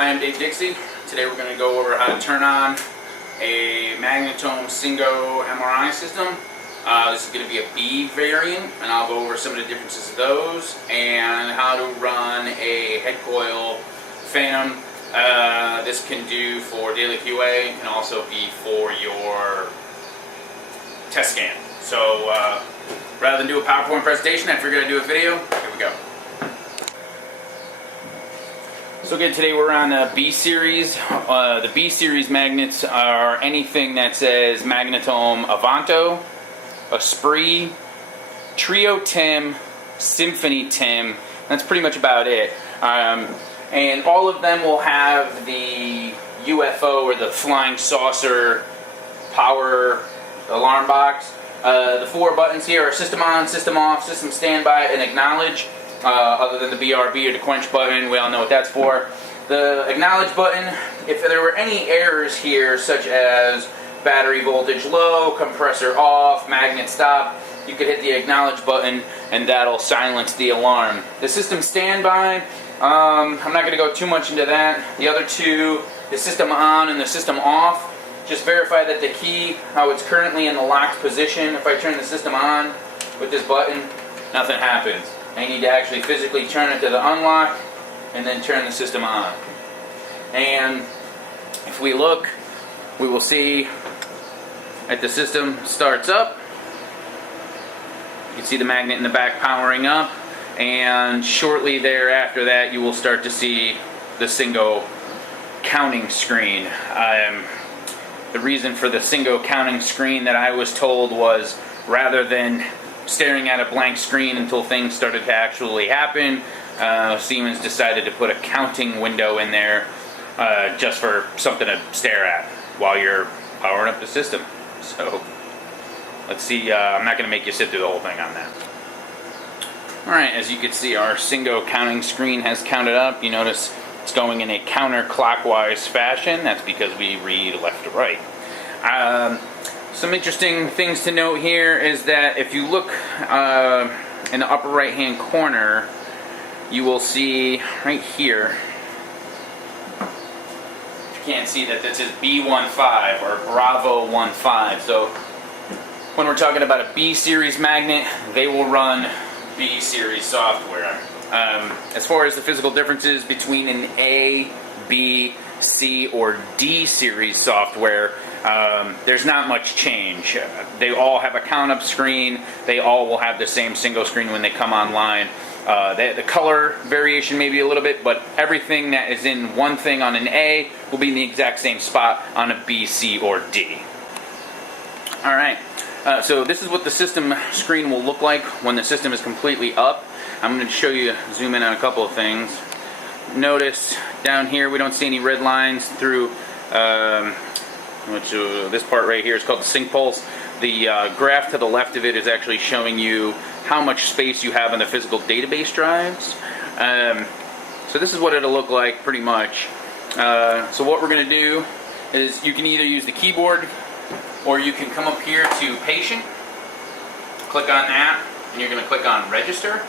Hi, I'm Dave Dixie. Today we're going to go over how to turn on a MAGNETOM Singo MRI system. This is going to be a B variant, and I'll go over some of the differences of those and how to run a head coil phantom. This can do for daily QA, can also be for your test scan. So rather than do a PowerPoint presentation, I figured I'd do a video. Here we go. So again, today we're on a B series. The B series magnets are anything that says MAGNETOM Avanto, Esprit, Trio Tim, Symphony Tim. That's pretty much about it. And all of them will have the UFO or the flying saucer power alarm box. The four buttons here are system on, system off, system standby, and acknowledge. Other than the BRB or the quench button, we all know what that's for. The acknowledge button, if there were any errors here, such as battery voltage low, compressor off, magnet stop, you could hit the acknowledge button and that'll silence the alarm. The system standby, I'm not going to go too much into that. The other two, the system on and the system off, just verify that the key, how it's currently in the locked position. If I turn the system on with this button, nothing happens. I need to actually physically turn it to the unlock and then turn the system on. And if we look, we will see that the system starts up. You can see the magnet in the back powering up, and shortly thereafter that you will start to see the Singo counting screen. The reason for the Singo counting screen that I was told was, rather than staring at a blank screen until things started to actually happen, Siemens decided to put a counting window in there just for something to stare at while you're powering up the system. So let's see, I'm not going to make you sit through the whole thing on that. Alright, as you can see, our Singo counting screen has counted up. You notice it's going in a counterclockwise fashion. That's because we read left to right. Some interesting things to note here is that if you look in the upper right hand corner, you will see right here, you can't see that this is B15 or Bravo 15. So when we're talking about a B series magnet, they will run B series software. As far as the physical differences between an A, B, C, or D series software, there's not much change. They all have a count up screen. They all will have the same single screen when they come online. The color variation may be a little bit, but everything that is in one thing on an A will be in the exact same spot on a B, C, or D. Alright, so this is what the system screen will look like when the system is completely up. I'm going to show you, zoom in on a couple of things. Notice down here we don't see any red lines through this part right here is called the sync pulse. The graph to the left of it is actually showing you how much space you have on the physical database drives. So this is what it'll look like pretty much. So what we're going to do is you can either use the keyboard or you can come up here to patient, click on that, and you're going to click on register.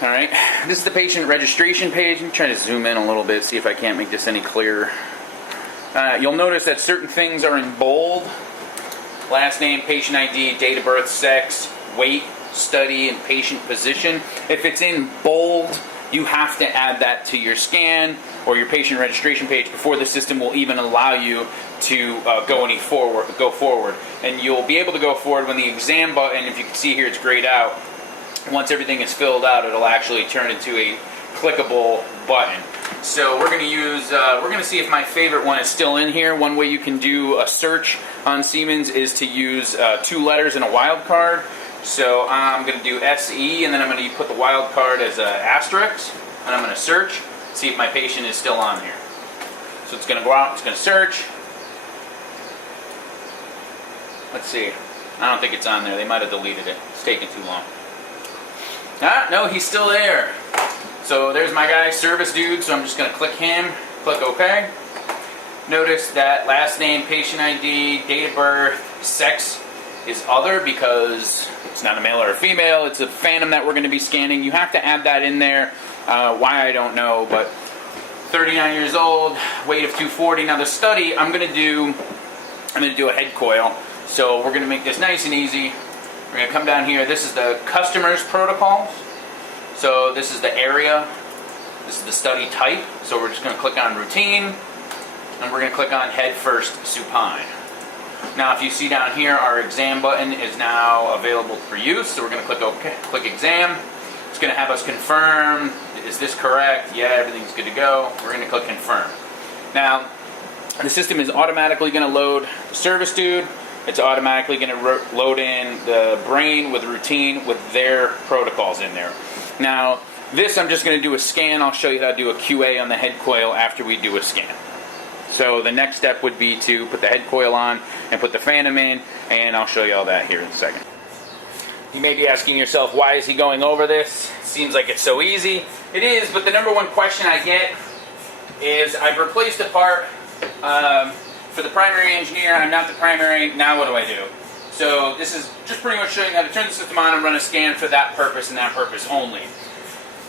Alright, this is the patient registration page. I'm trying to zoom in a little bit, see if I can't make this any clearer. You'll notice that certain things are in bold. Last name, patient ID, date of birth, sex, weight, study, and patient position. If it's in bold, you have to add that to your scan or your patient registration page before the system will even allow you to go forward. And you'll be able to go forward when the exam button, if you can see here, it's grayed out. Once everything is filled out, it'll actually turn into a clickable button. So we're going to use, we're going to see if my favorite one is still in here. One way you can do a search on Siemens is to use 2 letters and a wildcard. So I'm going to do SE, and then I'm going to put the wildcard as an asterisk, and I'm going to search, see if my patient is still on here. So it's going to go out, it's going to search. Let's see. I don't think it's on there. They might have deleted it. It's taking too long. Ah, no, he's still there. So there's my guy, service dude, so I'm just going to click him, click OK. Notice that last name, patient ID, date of birth, sex is other because it's not a male or a female, it's a phantom that we're going to be scanning. You have to add that in there. Why, I don't know, but 39 years old, weight of 240. Now the study, I'm gonna do a head coil. So we're gonna make this nice and easy. We're gonna come down here. This is the customer's protocols. So this is the area. This is the study type. So we're just gonna click on routine, and we're gonna click on head first supine. Now if you see down here, our exam button is now available for use. So we're gonna click OK, click exam. It's gonna have us confirm, is this correct? Yeah, everything's good to go. We're gonna click confirm. Now, the system is automatically gonna load the service dude. It's automatically gonna load in the brain with routine with their protocols in there. Now, this I'm just gonna do a scan. I'll show you how to do a QA on the head coil after we do a scan. So the next step would be to put the head coil on and put the phantom in, and I'll show you all that here in a second. You may be asking yourself, why is he going over this? Seems like it's so easy. It is, but the number one question I get is, I've replaced a part for the primary engineer, I'm not the primary, now what do I do? So this is just pretty much showing you how to turn the system on and run a scan for that purpose and that purpose only.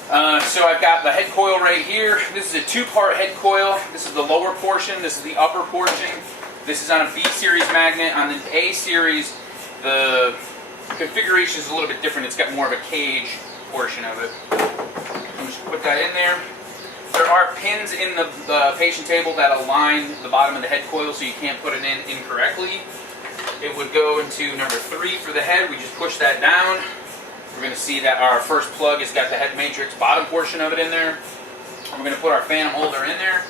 So I've got the head coil right here. This is a two-part head coil. This is the lower portion. This is the upper portion. This is on a B series magnet. On the A series, the configuration is a little bit different. It's got more of a cage portion of it. I'm just put that in there. There are pins in the patient table that align the bottom of the head coil, so you can't put it in incorrectly. It would go into number 3 for the head. We just push that down. We're going to see that our first plug has got the head matrix bottom portion of it in there. We're going to put our phantom holder in there.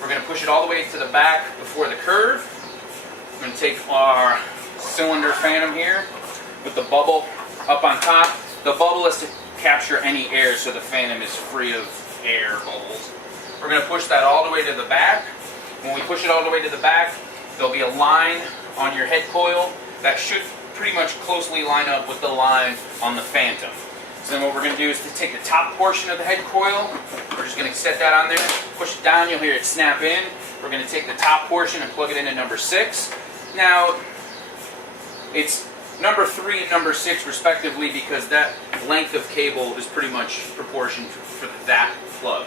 We're going to push it all the way to the back before the curve. We're going to take our cylinder phantom here with the bubble up on top. The bubble is to capture any air, so the phantom is free of air bubbles. We're going to push that all the way to the back. When we push it all the way to the back, there'll be a line on your head coil that should pretty much closely line up with the line on the phantom. So then what we're going to do is to take the top portion of the head coil, we're just going to set that on there, push it down, you'll hear it snap in. We're going to take the top portion and plug it into number 6. Now, it's number 3 and number 6 respectively, because that length of cable is pretty much proportioned for that plug.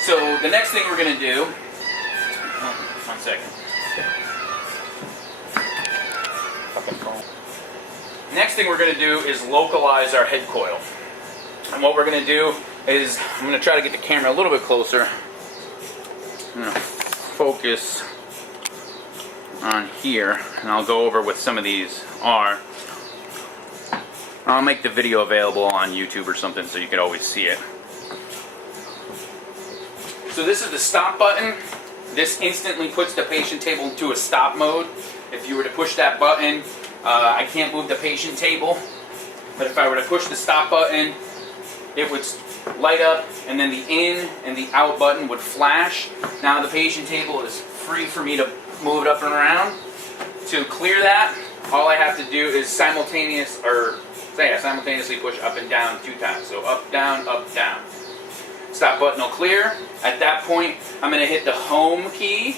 So the next thing we're going to do, one second. Next thing we're going to do is localize our head coil. And what we're going to do is, I'm going to try to get the camera a little bit closer. I'm going to focus on here, and I'll go over what some of these are. I'll make the video available on YouTube or something so you can always see it. So this is the stop button. This instantly puts the patient table into a stop mode. If you were to push that button, I can't move the patient table, but if I were to push the stop button, it would light up, and then the in and the out button would flash. Now the patient table is free for me to move it up and around. To clear that, all I have to do is simultaneously push up and down 2 times. So up, down, down. Stop button will clear. At that point, I'm going to hit the home key,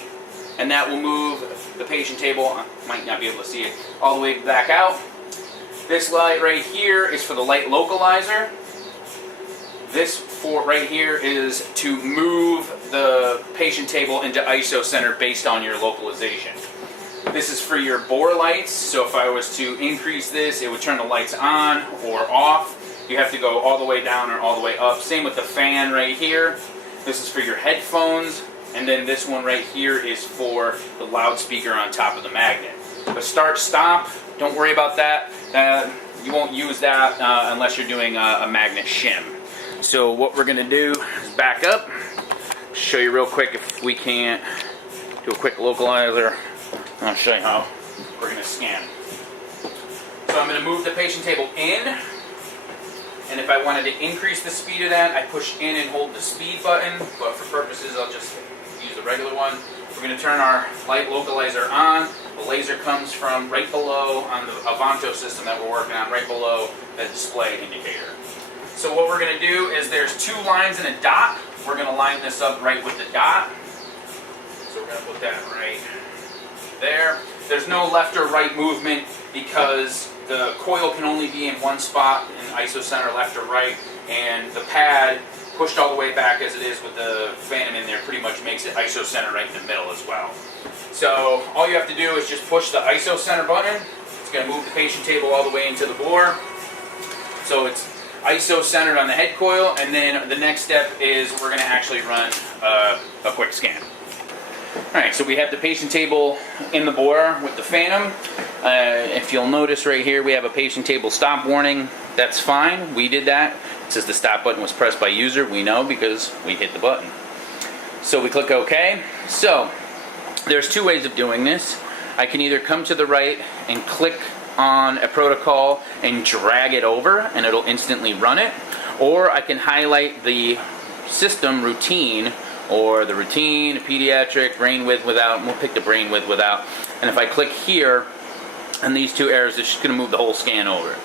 and that will move the patient table, I might not be able to see it, all the way back out. This light right here is for the light localizer. This right here is to move the patient table into ISO center based on your localization. This is for your bore lights, so if I was to increase this, it would turn the lights on or off. You have to go all the way down or all the way up. Same with the fan right here. This is for your headphones. And then this one right here is for the loudspeaker on top of the magnet. But start, stop, don't worry about that. You won't use that unless you're doing a magnet shim. So what we're going to do is back up, show you real quick if we can't do a quick localizer. I'll show you how we're going to scan. So I'm going to move the patient table in, and if I wanted to increase the speed of that, I push in and hold the speed button, but for purposes I'll just use the regular one. We're going to turn our light localizer on. The laser comes from right below on the Avanto system that we're working on, right below the display indicator. So what we're going to do is there's 2 lines and a dot. We're going to line this up right with the dot. So we're going to put that right there. There's no left or right movement because the coil can only be in one spot in ISO center, left or right, and the pad pushed all the way back as it is with the phantom in there pretty much makes it ISO center right in the middle as well. So all you have to do is just push the ISO center button. It's going to move the patient table all the way into the bore. So it's ISO centered on the head coil, and then the next step is we're going to actually run a quick scan. Alright, so we have the patient table in the bore with the phantom. If you'll notice right here, we have a patient table stop warning. That's fine, we did that. It says the stop button was pressed by user. We know because we hit the button. So we click OK. So there's two ways of doing this. I can either come to the right and click on a protocol and drag it over and it'll instantly run it, or I can highlight the system routine, or the routine, pediatric, brain width without. We'll pick the brain width without, and if I click here and these two arrows, it's just going to move the whole scan over.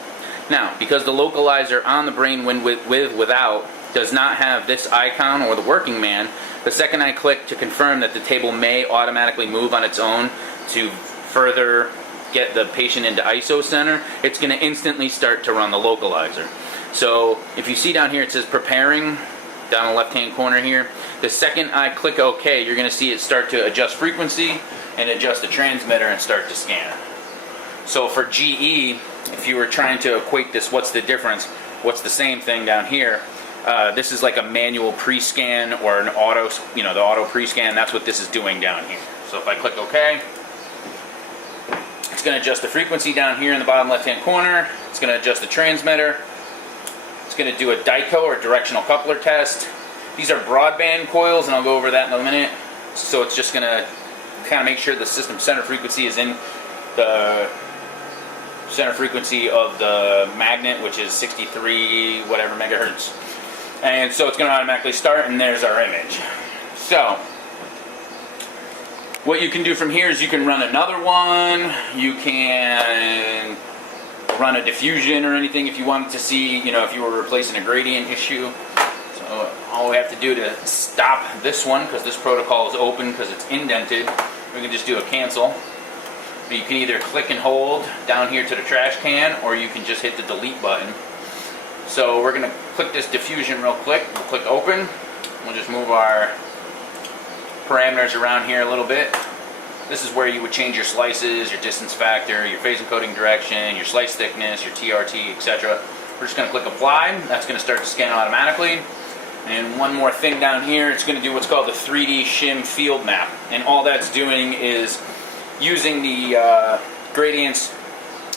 Now, because the localizer on the brain width without does not have this icon or the working man, the second I click to confirm that the table may automatically move on its own to further get the patient into ISO center, it's going to instantly start to run the localizer. So if you see down here, it says preparing down the left hand corner here. The second I click OK, you're going to see it start to adjust frequency and adjust the transmitter and start to scan. So for GE, if you were trying to equate this, what's the difference? What's the same thing down here? This is like a manual pre-scan or an auto, the auto pre-scan. That's what this is doing down here. So if I click OK, it's going to adjust the frequency down here in the bottom left hand corner. It's going to adjust the transmitter. It's going to do a DICO or directional coupler test. These are broadband coils, and I'll go over that in a minute. So it's just going to kind of make sure the system center frequency is in the center frequency of the magnet, which is 63 whatever megahertz. And so it's going to automatically start, and there's our image. So what you can do from here is you can run another one. You can run a diffusion or anything if you wanted to see, if you were replacing a gradient issue. So all we have to do to stop this one, because this protocol is open because it's indented, we can just do a cancel. But you can either click and hold down here to the trash can, or you can just hit the delete button. So we're going to click this diffusion real quick. We'll click open. We'll just move our parameters around here a little bit. This is where you would change your slices, your distance factor, your phase encoding direction, your slice thickness, your TRT, etc. We're just going to click apply. That's going to start to scan automatically. And one more thing down here, it's going to do what's called the 3D shim field map. And all that's doing is using the gradients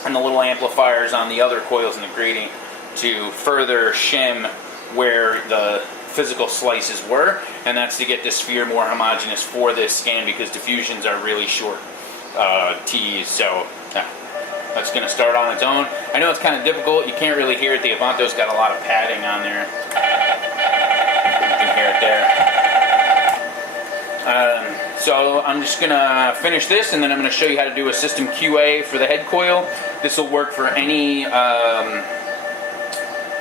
and the little amplifiers on the other coils in the gradient to further shim where the physical slices were, and that's to get the sphere more homogeneous for this scan, because diffusions are really short T's. So that's going to start on its own. I know it's kind of difficult. You can't really hear it. The Avanto's got a lot of padding on there. You can hear it there. So I'm just going to finish this, and then I'm going to show you how to do a system QA for the head coil. This will work for any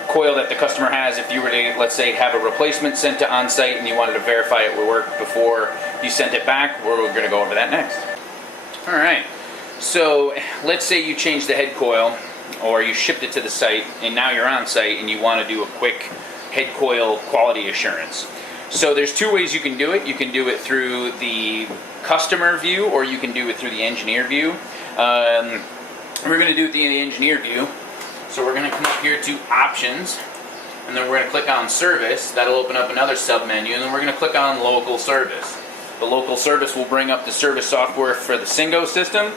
coil that the customer has. If you were to, let's say, have a replacement sent to on-site and you wanted to verify it would work before you sent it back, we're going to go over that next. Alright, so let's say you changed the head coil, or you shipped it to the site, and now you're on site and you want to do a quick head coil quality assurance. So there's two ways you can do it. You can do it through the customer view, or you can do it through the engineer view. We're going to do it through the engineer view. So we're going to come up here to options, and then we're going to click on service. That'll open up another sub-menu, and then we're going to click on local service. The local service will bring up the service software for the Singo system.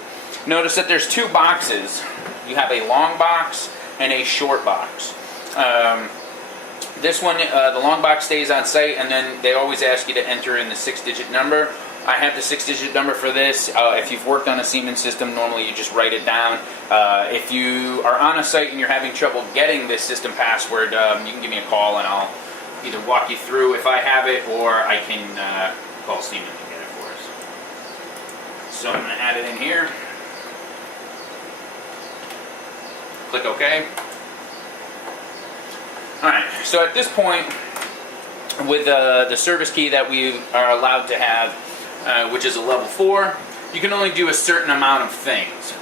Notice that there's two boxes. You have a long box and a short box. This one, the long box stays on site, and then they always ask you to enter in the 6-digit number. I have the 6-digit number for this. If you've worked on a Siemens system, normally you just write it down. If you are on a site and you're having trouble getting this system password, you can give me a call and I'll either walk you through if I have it, or I can call Siemens and get it for us. So I'm going to add it in here. Click OK. Alright, so at this point, with the service key that we are allowed to have, which is a level 4, you can only do a certain amount of things.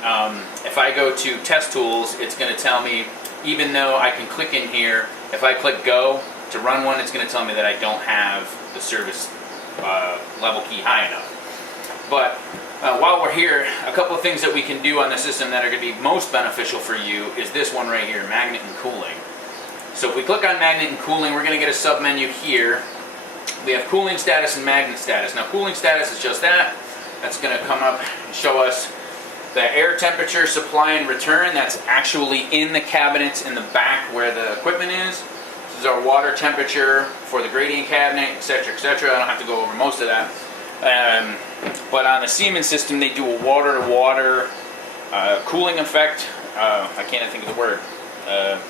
If I go to test tools, it's going to tell me, even though I can click in here, if I click go, to run one, it's going to tell me that I don't have the service level key high enough. But while we're here, a couple of things that we can do on the system that are going to be most beneficial for you is this one right here, magnet and cooling. So if we click on magnet and cooling, we're going to get a sub-menu here. We have cooling status and magnet status. Now cooling status is just that. That's going to come up and show us the air temperature, supply and return. That's actually in the cabinets in the back where the equipment is. This is our water temperature for the gradient cabinet, etc., etc. I don't have to go over most of that. But on the Siemens system, they do a water-to-water cooling effect. I can't even think of the word.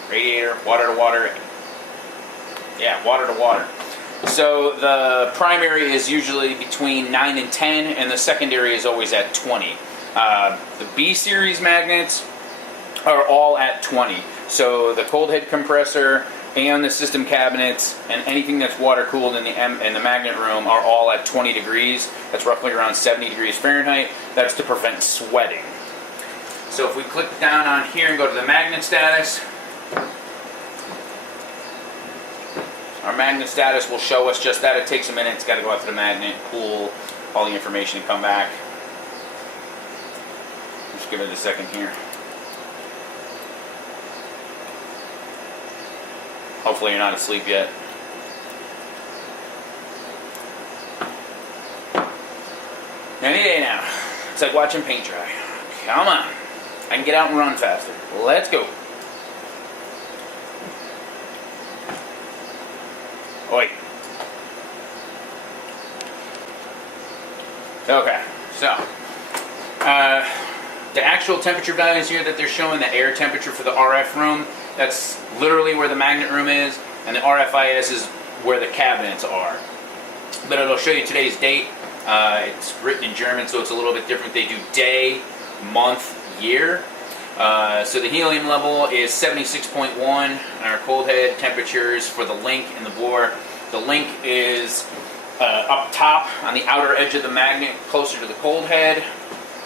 Radiator, water-to-water. Yeah, water-to-water. So the primary is usually between 9 and 10, and the secondary is always at 20. The B series magnets are all at 20. So the cold head compressor and the system cabinets and anything that's water cooled in the magnet room are all at 20 degrees. That's roughly around 70 degrees Fahrenheit. That's to prevent sweating. So if we click down on here and go to the magnet status, our magnet status will show us just that. It takes a minute. It's got to go out to the magnet, cool all the information, and come back. Just give it a second here. Hopefully you're not asleep yet. Any day now. It's like watching paint dry. Come on. I can get out and run faster. Let's go. Oi. Okay, so the actual temperature values here that they're showing, the air temperature for the RF room, that's literally where the magnet room is, and the RFIS is where the cabinets are. But it'll show you today's date. It's written in German, so it's a little bit different. They do day, month, year. So the helium level is 76.1, and our cold head temperatures for the link and the bore. The link is up top on the outer edge of the magnet, closer to the cold head,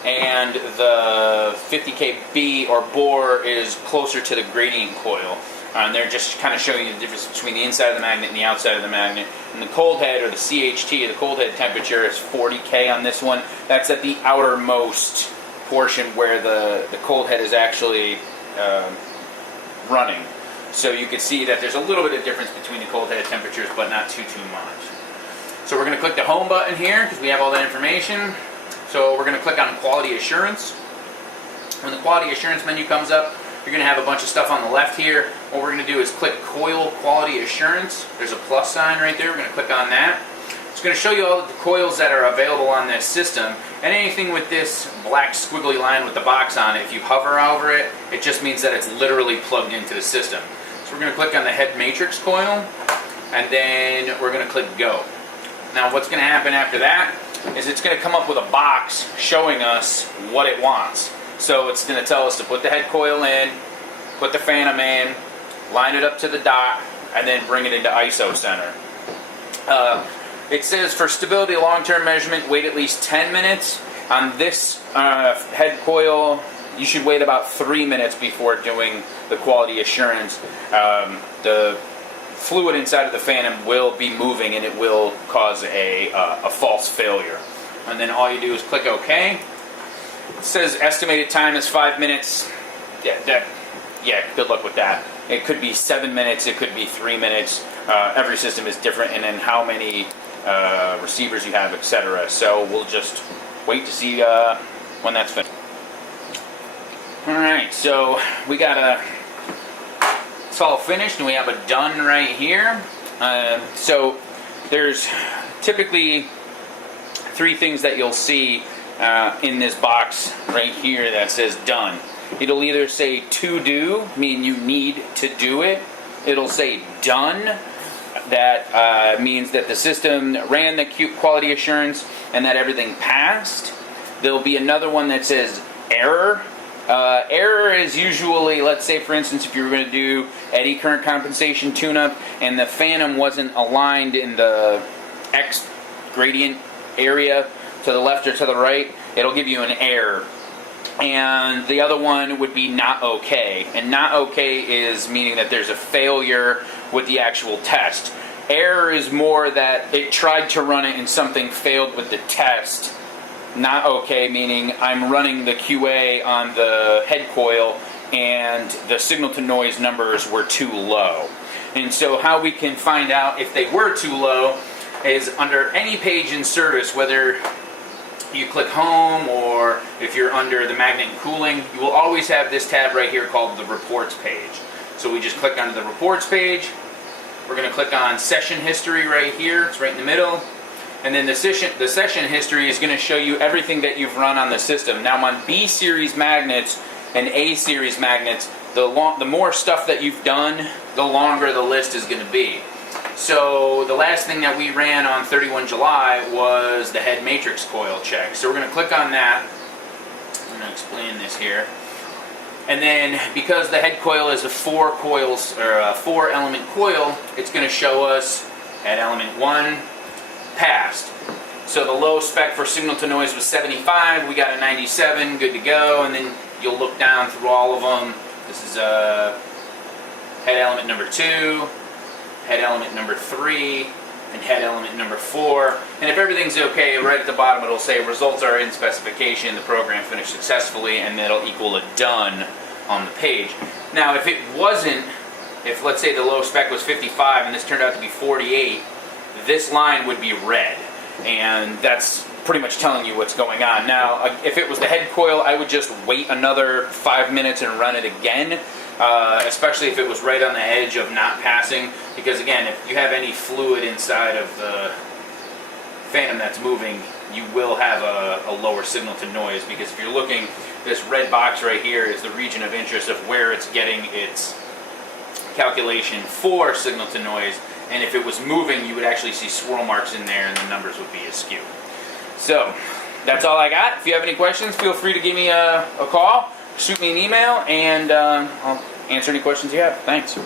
and the 50kb or bore is closer to the gradient coil. And they're just kind of showing you the difference between the inside of the magnet and the outside of the magnet. And the cold head, or the CHT, the cold head temperature is 40K on this one. That's at the outermost portion where the cold head is actually running. So you can see that there's a little bit of difference between the cold head temperatures, but not too much. So we're going to click the home button here because we have all that information. So we're going to click on quality assurance. When the quality assurance menu comes up, you're going to have a bunch of stuff on the left here. What we're going to do is click Coil Quality Assurance. There's a plus sign right there. We're going to click on that. It's going to show you all of the coils that are available on this system, and anything with this black squiggly line with the box on it, if you hover over it, it just means that it's literally plugged into the system. So we're going to click on the head matrix coil, and then we're going to click Go. Now what's going to happen after that is it's going to come up with a box showing us what it wants. So it's going to tell us to put the head coil in, put the phantom in, line it up to the dot, and then bring it into ISO center. It says for stability long-term measurement, wait at least 10 minutes. On this head coil, you should wait about 3 minutes before doing the quality assurance. The fluid inside of the phantom will be moving and it will cause a false failure. And then all you do is click OK. It says estimated time is 5 minutes. Yeah, good luck with that. It could be 7 minutes, it could be 3 minutes. Every system is different, and then how many receivers you have, etc. So we'll just wait to see when that's finished. Alright, so we got it's all finished, and we have a done right here. So there's typically 3 things that you'll see in this box right here that says done. It'll either say to do, meaning you need to do it. It'll say done. That means that the system ran the quality assurance and that everything passed. There'll be another one that says error. Error is usually, let's say for instance, if you were going to do eddy current compensation tune-up and the phantom wasn't aligned in the X gradient area to the left or to the right, it'll give you an error. and the other one would be not okay. And not okay is meaning that there's a failure with the actual test. Error is more that it tried to run it and something failed with the test. Not okay meaning I'm running the QA on the head coil and the signal to noise numbers were too low. And so how we can find out if they were too low is under any page in service, whether you click home or if you're under the magnet and cooling, you will always have this tab right here called the reports page. So we just click onto the reports page. We're going to click on session history right here. It's right in the middle. And then the session history is going to show you everything that you've run on the system. Now on B series magnets and A series magnets, the more stuff that you've done, the longer the list is going to be. So the last thing that we ran on 31 July was the head matrix coil check. So we're going to click on that. I'm going to explain this here. And then because the head coil is a 4 element coil, it's going to show us at element 1 passed. So the low spec for signal to noise was 75. We got a 97, good to go. And then you'll look down through all of them. This is head element number 2, head element number 3, and head element number 4. And if everything's okay, right at the bottom it'll say results are in specification, the program finished successfully, and it'll equal a done on the page. Now if it wasn't, if let's say the low spec was 55 and this turned out to be 48, this line would be red. And that's pretty much telling you what's going on. Now, if it was the head coil, I would just wait another 5 minutes and run it again, especially if it was right on the edge of not passing, because again, if you have any fluid inside of the phantom that's moving, you will have a lower signal to noise, because if you're looking, this red box right here is the region of interest of where it's getting its calculation for signal to noise. And if it was moving, you would actually see swirl marks in there and the numbers would be askew. So, that's all I got. If you have any questions, feel free to give me a call, shoot me an email, and I'll answer any questions you have. Thanks.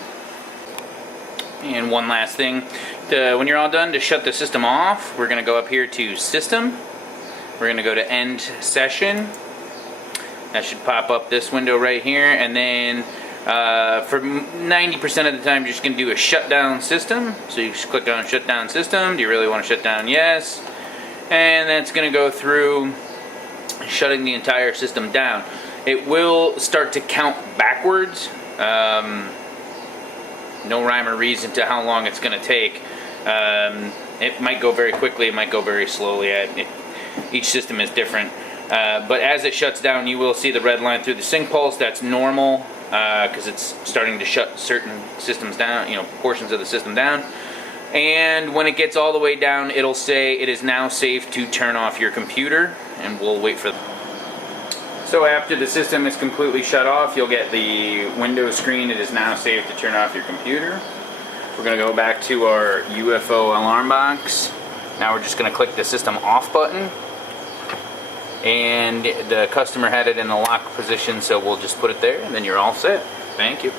And one last thing. When you're all done, to shut the system off, we're going to go up here to System. We're going to go to End Session. That should pop up this window right here, and then for 90% of the time, you're just going to do a shutdown system. So you just click on shutdown system. Do you really want to shut down? Yes. And that's going to go through shutting the entire system down. It will start to count backwards. No rhyme or reason to how long it's going to take. It might go very quickly. It might go very slowly. Each system is different. But as it shuts down, you will see the red line through the sync pulse. That's normal. Because it's starting to shut certain systems down, portions of the system down. And when it gets all the way down, it'll say it is now safe to turn off your computer, and we'll wait for that. So after the system is completely shut off, you'll get the Windows screen, it is now safe to turn off your computer. We're going to go back to our UFO alarm box. Now we're just going to click the system off button. And the customer had it in the lock position, so we'll just put it there, and then you're all set. Thank you.